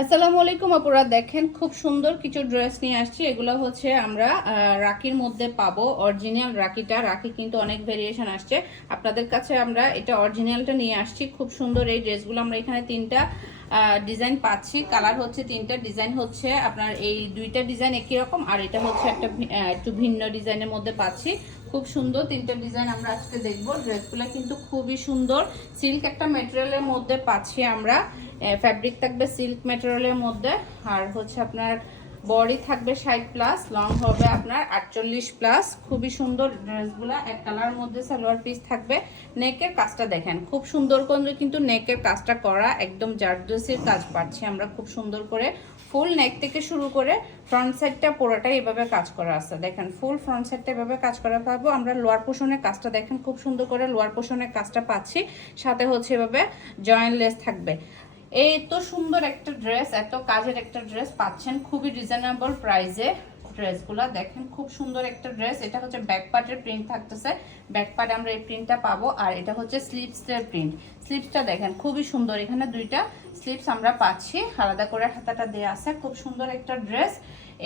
আসসালামু আলাইকুম আপুরা, দেখেন খুব সুন্দর কিছু ড্রেস নিয়ে আসছি। এগুলো হচ্ছে আমরা রাখির মধ্যে পাবো। অরিজিনাল রাখি কিন্তু অনেক ভেরিয়েশন আসছে আপনাদের কাছে। আমরা এটা অরিজিনালটা নিয়ে আসছি। খুব সুন্দর এই ড্রেসগুলো আমরা এখানে তিনটা ডিজাইন পাচ্ছি। কালার হচ্ছে তিনটা, ডিজাইন হচ্ছে আপনার এই দুইটা ডিজাইন একই রকম, আর এটা হচ্ছে একটা একটু ভিন্ন ডিজাইনের মধ্যে পাচ্ছি। খুব সুন্দর তিনটা ডিজাইন আমরা আজকে দেখবো। ড্রেসগুলো কিন্তু খুবই সুন্দর। সিল্ক একটা ম্যাটেরিয়ালের মধ্যে পাচ্ছি আমরা। ফ্যাব্রিক থাকবে সিল্ক ম্যাটেরিয়ালের মধ্যে, আর হচ্ছে আপনার বডি থাকবে 60+, লং হবে আপনার 48+। খুবই সুন্দর ড্রেসগুলো। এক কালার মধ্যে সালোয়ার পিস থাকবে। নেকের কাজটা দেখেন খুব সুন্দর করে, কিন্তু নেকের কাজটা করা একদম জারদোসির কাজ পাচ্ছি আমরা খুব সুন্দর করে। ফুল নেক থেকে শুরু করে ফ্রন্ট সাইডটা পুরোটাই এভাবে কাজ করা আছে। দেখেন ফুল ফ্রন্ট সাইডটা এভাবে কাজ করা পাবো আমরা। লোয়ার পোর্শনের কাজটা দেখেন খুব সুন্দর করে লোয়ার পোর্শনের কাজটা পাচ্ছি। সাথে হচ্ছে এভাবে জয়েন্ট লেস থাকবে। এই তো সুন্দর একটা ড্রেস, এত কাজের একটা ড্রেস পাচ্ছেন খুবই রিজনেবল প্রাইসে। ড্রেসগুলা দেখেন খুব সুন্দর একটা ড্রেস। এটা হচ্ছে ব্যাক পার্টের প্রিন্ট থাকতেছে। ব্যাক পার্টে আমরা এই প্রিন্টটা পাবো, আর এটা হচ্ছে স্লিভসের প্রিন্ট। স্লিভসটা দেখেন খুবই সুন্দর। এখানে দুইটা স্লিভস আমরা পাচ্ছি, আলাদা করে হাতাটা দেওয়া আছে। খুব সুন্দর একটা ড্রেস।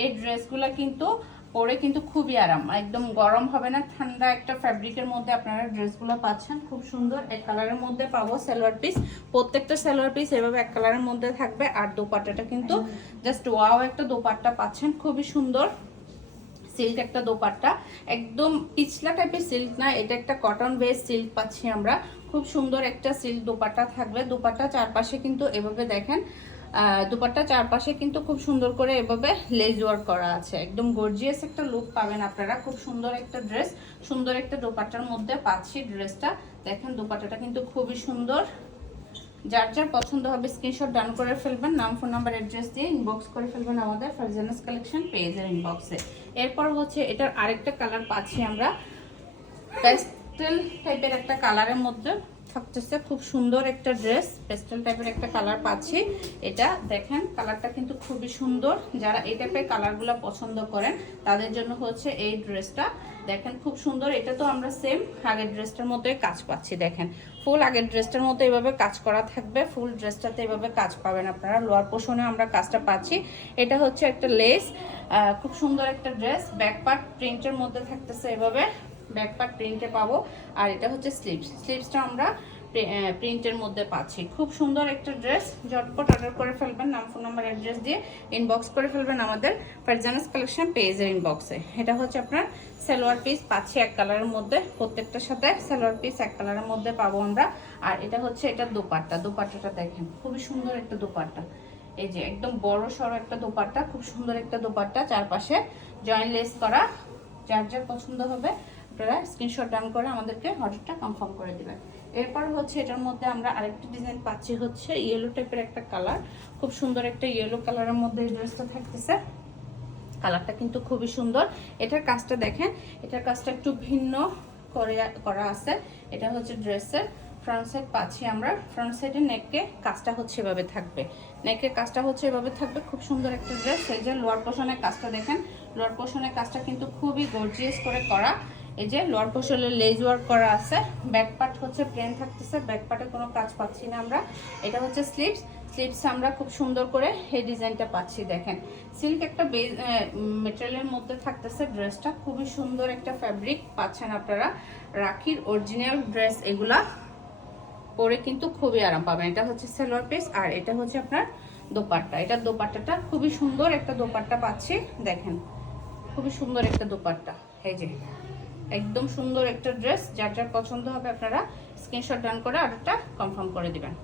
এই ড্রেসগুলা কিন্তু পরে কিন্তু খুবই আরাম, একদম গরম হবে না, ঠান্ডা একটা ফ্যাব্রিকের মধ্যে আপনারা ড্রেসগুলো পাচ্ছেন। খুব সুন্দর এক কালারের মধ্যে পাবো সালোয়ার পিস। প্রত্যেকটা সালোয়ার পিস এভাবে এক কালারের মধ্যে থাকবে। আর দোপাট্টাটা কিন্তু জাস্ট ওয়াও একটা দোপাট্টা পাচ্ছেন, খুবই সুন্দর সিল্ক একটা দোপাট্টা। একদম পিছলা টাইপের সিল্ক না, এটা একটা কটন বেস সিল্ক পাচ্ছি আমরা। খুব সুন্দর একটা সিল্ক দোপাট্টা থাকবে। দোপাট্টা চারপাশে কিন্তু এভাবে দেখেন, দুপাট্টা চারপাশে কিন্তু খুব সুন্দর করে এভাবে লেজ ওয়ার্ক করা আছে। একদম গর্জিয়াস একটা লুক পাবেন আপনারা। খুব সুন্দর একটা ড্রেস, সুন্দর একটা দোপাট্টার মধ্যে পাচ্ছি ড্রেসটা। দেখেন দোপাট্টাটা কিন্তু খুবই সুন্দর। যার যার পছন্দ হবে স্ক্রিনশট ডান করে ফেলবেন, নাম ফোন নাম্বার অ্যাড্রেস দিয়ে ইনবক্স করে ফেলবেন আমাদের ফারজানাস কালেকশন পেজের ইনবক্সে। এরপর হচ্ছে এটার আরেকটা কালার পাচ্ছি আমরা, পেস্টেল টাইপের একটা কালারের মধ্যে থাকতেছে। খুব সুন্দর একটা ড্রেস, পেস্টেল টাইপের একটা কালার পাচ্ছি। এটা দেখেন কালারটা কিন্তু খুবই সুন্দর। যারা এই টাইপের কালারগুলো পছন্দ করেন তাদের জন্য হচ্ছে এই ড্রেসটা। দেখেন খুব সুন্দর। এটা তো আমরা সেম আগের ড্রেসটার মতোই কাজ পাচ্ছি। দেখেন ফুল আগের ড্রেসটার মতো এভাবে কাজ করা থাকবে। ফুল ড্রেসটাতে এভাবে কাজ পাবেন আপনারা। লোয়ার পোর্শনে আমরা কাজটা পাচ্ছি। এটা হচ্ছে একটা লেস। খুব সুন্দর একটা ড্রেস। ব্যাক পার্ট প্রিন্টের মধ্যে থাকতেছে এভাবে, ব্যাক পার্ট প্রিন্টে পাবো। আর এটা হচ্ছে স্লিভসটা আমরা প্রিন্টের মধ্যে পাচ্ছি। খুব সুন্দর একটা ড্রেস। ঝটপট অর্ডার করে ফেলবেন, নাম ফোন নাম্বার অ্যাড্রেস দিয়ে ইনবক্স করে ফেলবেন আমাদের ফারজানাস কালেকশন পেজের ইনবক্সে। এটা হচ্ছে আপনার সালোয়ার পিস পাচ্ছি এক কালারের মধ্যে। প্রত্যেকটার সাথে সালোয়ার পিস এক কালারের মধ্যে পাবো আমরা। আর এটা হচ্ছে এটা দোপাট্টা। দোপাট্টাটা দেখেন খুবই সুন্দর একটা দোপাট্টা। এই যে একদম বড় সড়ো একটা দোপাট্টা, খুব সুন্দর একটা দোপাট্টা, চারপাশে জয়েন্ট লেস করা। যার যার পছন্দ হবে আপনারা স্ক্রিনশট ডাউন করে আমাদেরকে অর্ডারটা কনফার্ম করে দিবেন। এরপর হচ্ছে এটার মধ্যে আমরা আরেকটা ডিজাইন পাচ্ছি, হচ্ছে ইয়েলো টাইপের একটা কালার। খুব সুন্দর একটা ইয়েলো কালারের মধ্যে এই ড্রেসটা থাকতেছে। কালারটা কিন্তু খুবই সুন্দর। এটার কাজটা দেখেন, এটার কাজটা একটু ভিন্ন করে করা আছে। এটা হচ্ছে ড্রেসের ফ্রন্ট সাইড পাচ্ছি আমরা। ফ্রন্ট সাইডে নেকে কাজটা হচ্ছে এভাবে থাকবে, নেকের কাজটা হচ্ছে এভাবে থাকবে। খুব সুন্দর একটা ড্রেস। এই যে লোয়ার পোর্শনের কাজটা দেখেন, লোয়ার পোর্শনের কাজটা কিন্তু খুবই গর্জিয়াস করে করা। এই যে লোয়ার পোর্শনে লেজ ওয়ার্ক করা আছে। ব্যাক পার্ট হচ্ছে প্লেন থাকতেছে, ব্যাক পার্টে কোনো কাজ পাচ্ছি না আমরা। এটা হচ্ছে স্লিভস। স্লিভস আমরা খুব সুন্দর করে এই ডিজাইনটা পাচ্ছি। দেখেন সিল্ক একটা মেটেরিয়ালের মধ্যে থাকতেছে ড্রেসটা। খুবই সুন্দর একটা ফ্যাব্রিক পাচ্ছেন আপনারা। রাখির অরিজিনাল ড্রেস এগুলা পরে কিন্তু খুবই আরাম পাবেন। এটা হচ্ছে সালোয়ার পিস, আর এটা হচ্ছে আপনার দোপাট্টা। এটা দোপাট্টাটা খুবই সুন্দর একটা দোপাট্টা পাচ্ছি। দেখেন খুবই সুন্দর একটা দোপাট্টা। এই যে একদম সুন্দর একটা ড্রেস। যার যার পছন্দ হবে আপনারা স্ক্রিনশট ডান করে অর্ডারটা কনফার্ম করে দিবেন।